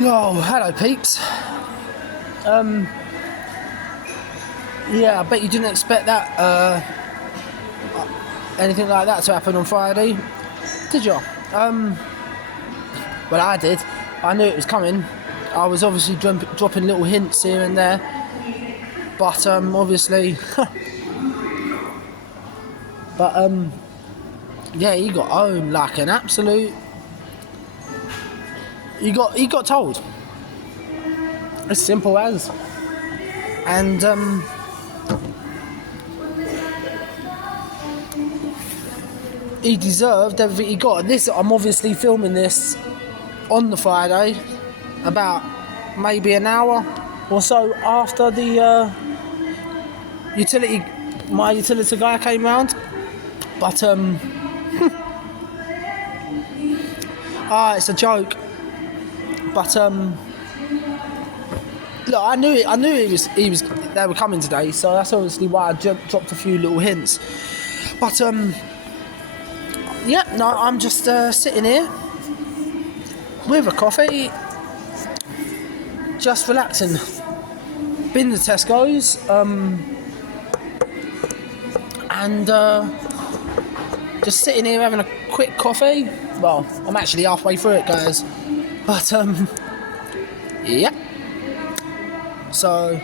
Oh, hello, peeps. Yeah, I bet you didn't expect that, anything like that to happen on Friday, did you? Well, I did. I knew it was coming. I was obviously dropping little hints here and there, but obviously, yeah, he got owned like an absolute. He got told. As simple as. And he deserved everything he got. And this, I'm obviously filming this on the Friday, about maybe an hour or so after the my utility guy came round. But it's a joke. But look, I knew he was they were coming today, so that's obviously why I dropped a few little hints. But yeah, no, I'm just sitting here with a coffee, just relaxing. Been to Tesco's, and just sitting here having a quick coffee. Well, I'm actually halfway through it, guys. But yeah. So,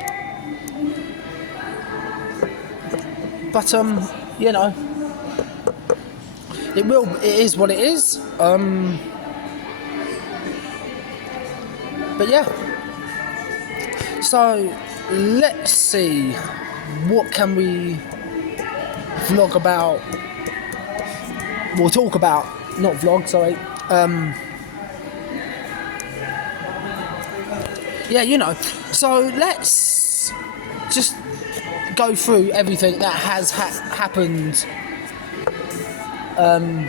but you know, it is what it is. But yeah. So let's see, what can we vlog about? We'll talk about, not vlog, sorry. Yeah, you know. So let's just go through everything that has happened on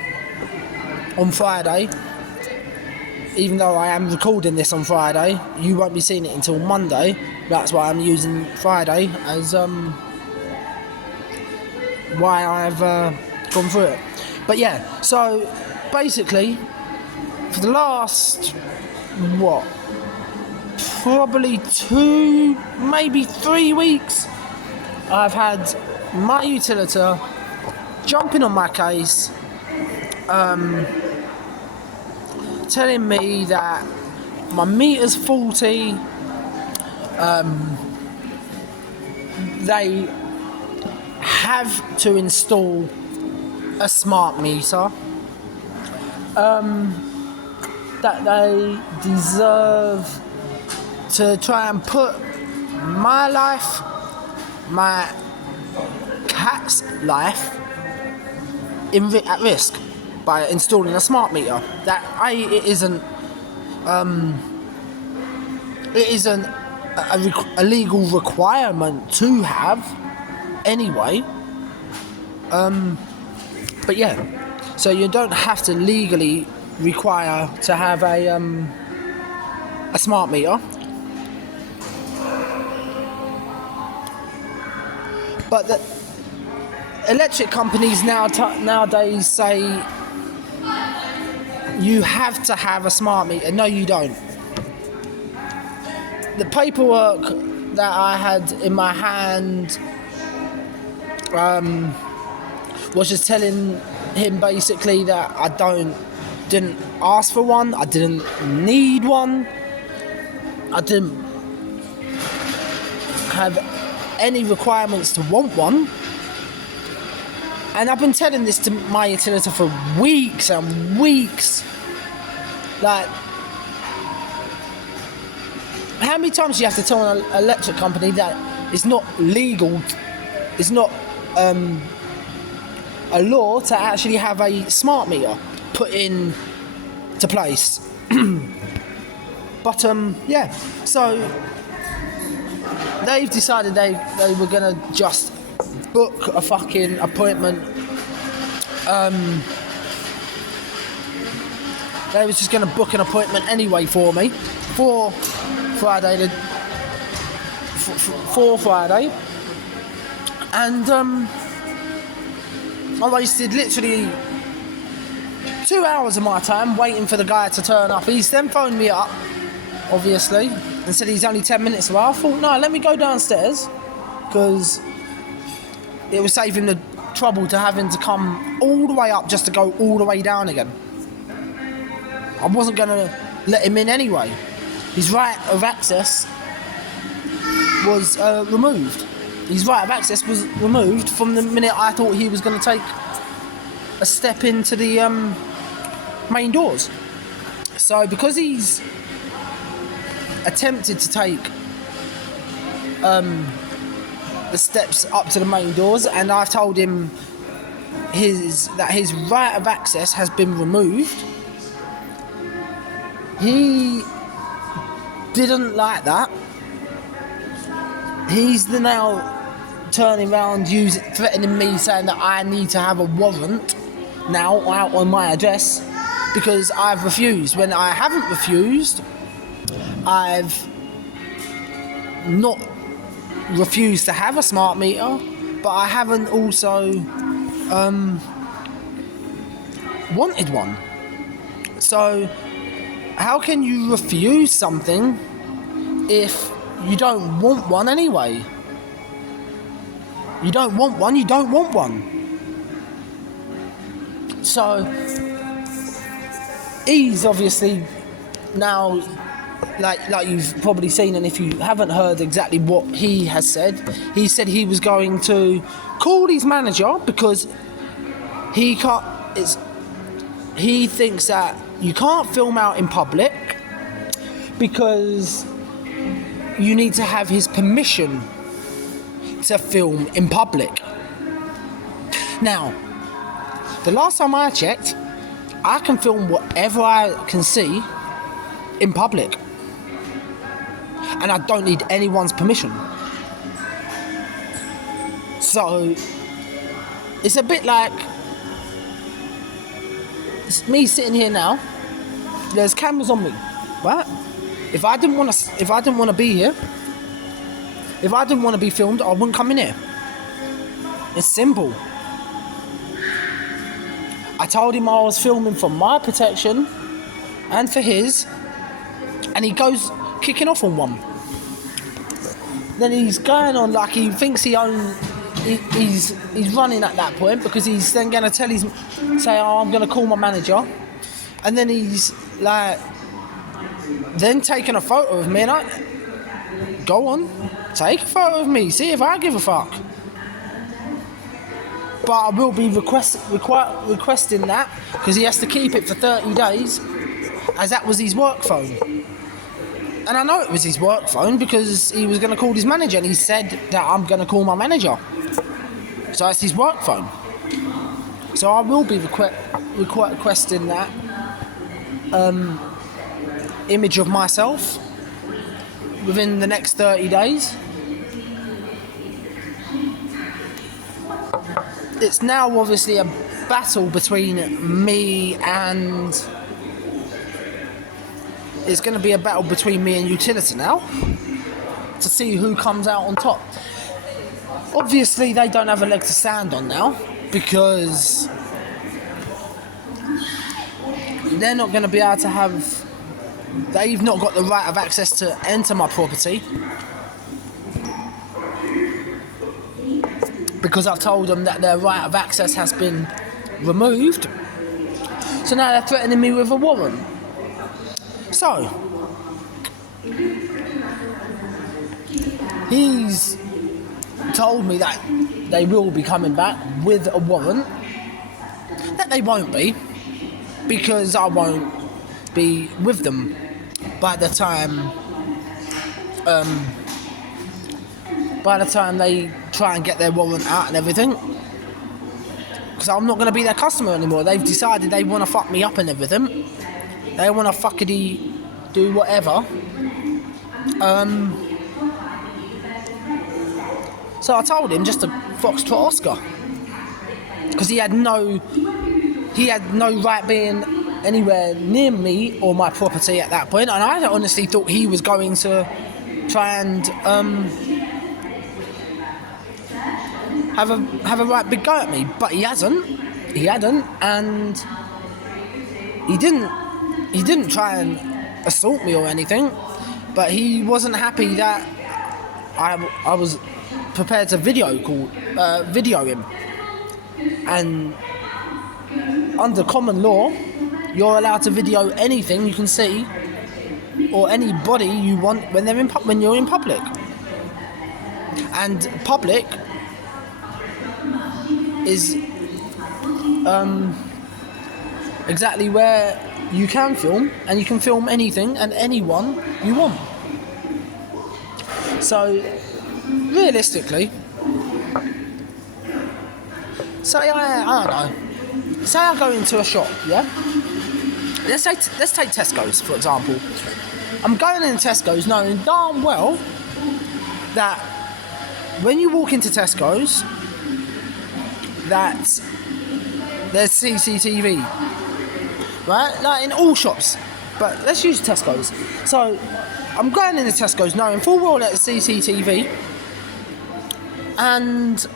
Friday. Even though I am recording this on Friday, you won't be seeing it until Monday. That's why I'm using Friday as why I've gone through it. But yeah, so basically, for the last, probably 2, maybe 3 weeks, I've had my utility jumping on my case, telling me that my meter's faulty. They have to install a smart meter. That they deserve to try and put my life, my cat's life, at risk by installing a smart meter. That it isn't a legal requirement to have anyway. But yeah, so you don't have to legally require to have a smart meter. But the electric companies nowadays say you have to have a smart meter. No, you don't. The paperwork that I had in my hand was just telling him basically that I didn't ask for one, I didn't need one, I didn't have any requirements to want one. And I've been telling this to my utility for weeks and weeks. Like, how many times do you have to tell an electric company that it's not legal, it's not a law to actually have a smart meter put in to place? But yeah, so they've decided they were gonna just book a fucking appointment. They was just gonna book an appointment anyway for me for Friday, for Friday, and I wasted literally 2 hours of my time waiting for the guy to turn up. He's then phoned me up obviously, and said he's only 10 minutes away. I thought, no, let me go downstairs, because it would save him the trouble to having to come all the way up just to go all the way down again. I wasn't going to let him in anyway. His right of access was removed. His right of access was removed from the minute I thought he was going to take a step into the main doors. So because he's attempted to take the steps up to the main doors, and I've told him that his right of access has been removed, he didn't like that. He's now turning around, threatening me, saying that I need to have a warrant now out on my address because I've refused. When I haven't refused, I've not refused to have a smart meter, but I haven't also wanted one. So how can you refuse something if you don't want one anyway? You don't want one, you don't want one. So he's obviously now, like you've probably seen, and if you haven't heard exactly what he has said, he said he was going to call his manager because he thinks that you can't film out in public because you need to have his permission to film in public. Now, the last time I checked, I can film whatever I can see in public, and I don't need anyone's permission. So it's a bit like it's me sitting here now. There's cameras on me, right? If I didn't want to be here, if I didn't want to be filmed, I wouldn't come in here. It's simple. I told him I was filming for my protection and for his, and he goes kicking off on one. Then he's going on like he thinks he's running at that point, because he's then going to say, oh, I'm going to call my manager, and then he's like, then taking a photo of me, and I go on, take a photo of me, see if I give a fuck. But I will be requesting that, because he has to keep it for 30 days, as that was his work phone. And I know it was his work phone because he was going to call his manager, and he said that I'm going to call my manager. So it's his work phone. So I will be requesting that image of myself within the next 30 days. It's now obviously a battle between me and... It's going to be a battle between me and Utilita now to see who comes out on top. Obviously, they don't have a leg to stand on now because they're not going to be able to have... They've not got the right of access to enter my property because I've told them that their right of access has been removed. So now they're threatening me with a warrant. So, he's told me that they will be coming back with a warrant. That they won't be, because I won't be with them by the time they try and get their warrant out and everything. Because I'm not going to be their customer anymore. They've decided they want to fuck me up and everything. They want to fuckity do whatever. So I told him just to foxtrot Oscar, because he had no right being anywhere near me or my property at that point, and I honestly thought he was going to try and have a right big go at me, but he hadn't, and he didn't try and assault me or anything, but he wasn't happy that I was prepared to video him. And under common law, you're allowed to video anything you can see or anybody you want when you're in public. And public is exactly where you can film, and you can film anything and anyone you want. So realistically, say I don't know, say I go into a shop, yeah? Let's take Tesco's, for example. I'm going in Tesco's knowing darn well that when you walk into Tesco's, that there's CCTV, right? Like in all shops, but let's use Tesco's. So I'm going into Tesco's knowing full well that it's CCTV, and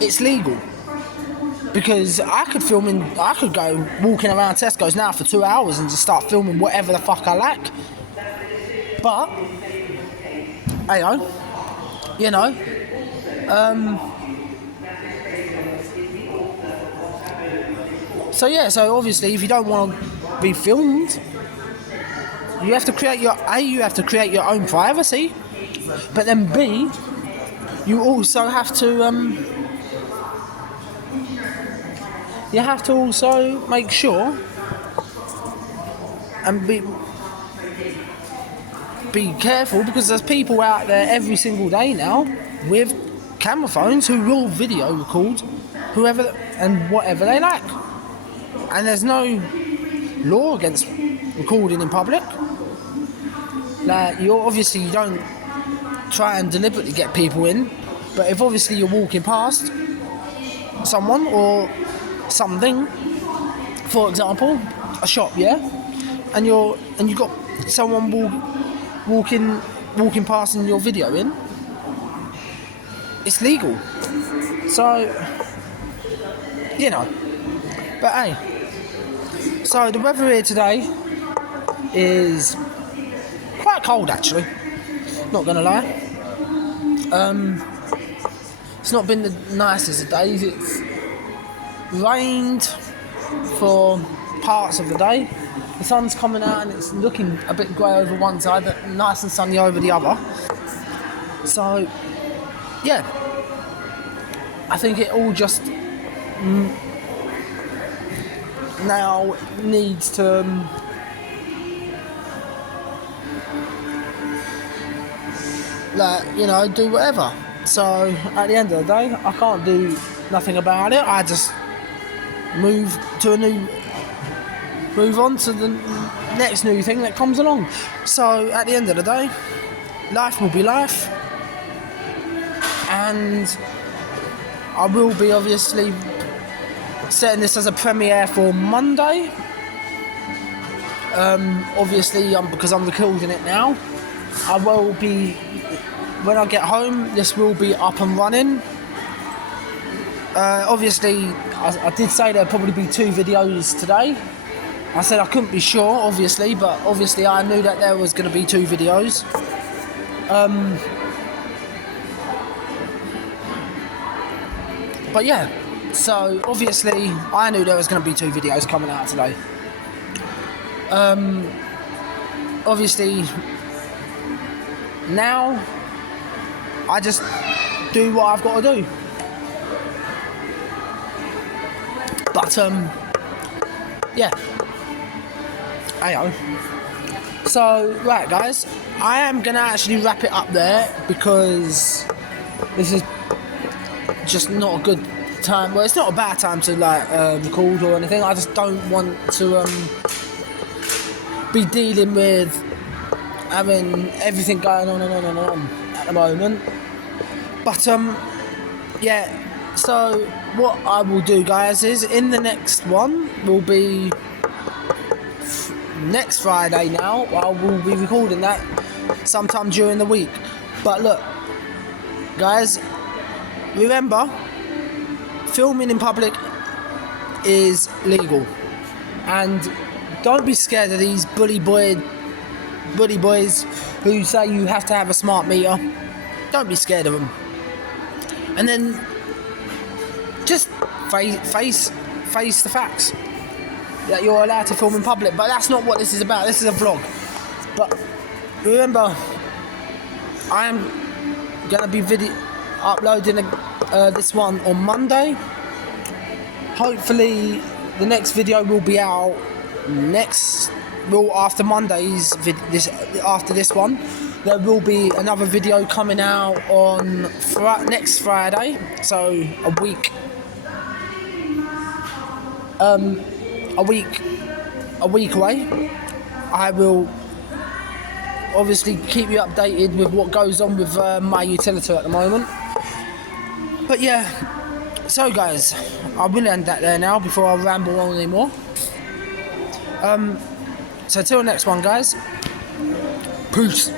it's legal. Because I could go walking around Tesco's now for 2 hours and just start filming whatever the fuck I like. But, heyo, you know, so obviously if you don't want to be filmed, you have to create your own privacy, but then B, you also have to, you have to also make sure and be careful, because there's people out there every single day now with camera phones who will video record whoever and whatever they like. And there's no law against recording in public. Like, you don't try and deliberately get people in, but if obviously you're walking past someone or something, for example, a shop, yeah, and you got someone walking past and you're videoing, it's legal. So, you know, but hey, so the weather here today is quite cold actually, not gonna lie. It's not been the nicest of days. It's rained for parts of the day. The sun's coming out and it's looking a bit grey over one side, but nice and sunny over the other. So, yeah, I think it all just now needs to do whatever. So at the end of the day, I can't do nothing about it. I just move on to the next new thing that comes along. So at the end of the day, life will be life, and I will be obviously setting this as a premiere for Monday. Obviously, because I'm recording it now, I will be, when I get home, this will be up and running. Obviously, I did say there'd probably be 2 videos today. I said I couldn't be sure, obviously, but obviously I knew that there was going to be 2 videos. But yeah, so obviously I knew there was going to be 2 videos coming out today. Obviously, now I just do what I've got to do. But yeah, heyo. So right, guys, I am gonna actually wrap it up there, because this is just not a good time. Well, it's not a bad time to record or anything. I just don't want to be dealing with having everything going on at the moment. But yeah. So what I will do, guys, is in the next one will be next Friday. Now I will be recording that sometime during the week. But look, guys, remember, filming in public is legal, and don't be scared of these bully boys who say you have to have a smart meter. Don't be scared of them. And then just face the facts that you're allowed to film in public. But that's not what this is about. This is a vlog. But remember, I am gonna be uploading this one on Monday. Hopefully, the next video will be out after Monday's after this one. There will be another video coming out on next Friday, so a week away. I will obviously keep you updated with what goes on with my utility at the moment. But yeah, so guys, I will end that there now before I ramble on anymore. So till next one, guys. Peace.